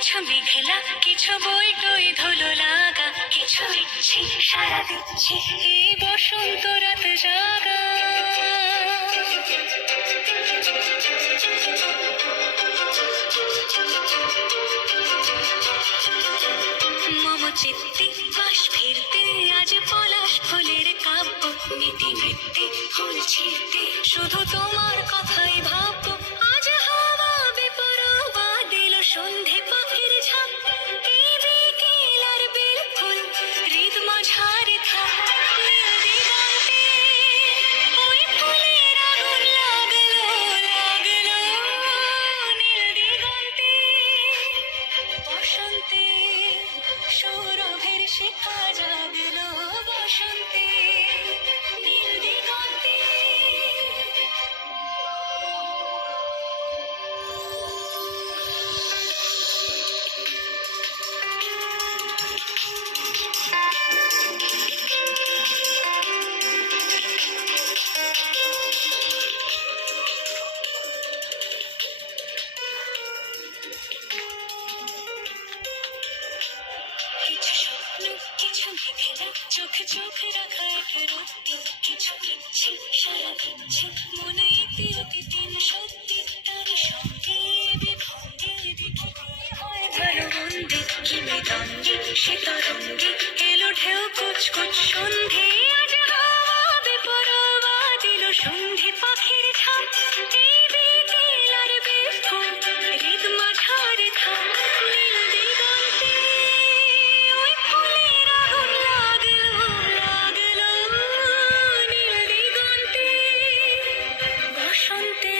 কিছু মেঘলা, কিছু বই টই ধুলো লাগা, কিছু ইচ্ছে সারা দিচ্ছে এই বসন্ত রাত জাগা। মম চিত্তে বাস ফিরতে আজ পলাশ ফুলের কাব্য, নীতি নৃত্যে ফুল ছিঁড়তে শুধু তোমার কথাই ভাববো। আজ হাওয়া বেপরোয়া দিল সন্ধে পাখির ঝাঁক, এই বিকেল আর বেল ফুল হৃদ মাঝারে থাক। নীল দিগন্তে ওই ফুলের আগুন লাগলো লাগলো, নীল দিগন্তে বসন্তে সৌরভের শিখা জাগলো, বসন্তে নীল দিগন্তে। কিছু স্বপ্ন, কিছু মেঘলা, চোখে চোখে রাখা এক রত্তি, কিছু ইচ্ছে সারা দিচ্ছে মনে ইতি অতি দিন সত্যি। তারই সঙ্গে বিভঙ্গে দেখিতে হয় ভালো মন্দে, কি মৃদঙ্গে সে তরঙ্গে এলো ঢেউ কুচকুচ সন্ধে। আজ হাওয়া বেপরোয়া দিল সন্ধে পাখির ঝাঁক, এই বিকেল আর বেল ফুল হৃদ মাঝারে থাক। নীল দিগন্তে ওই ফুলের আগুন লাগলো লাগলো, নীল দিগন্তে বসন্তে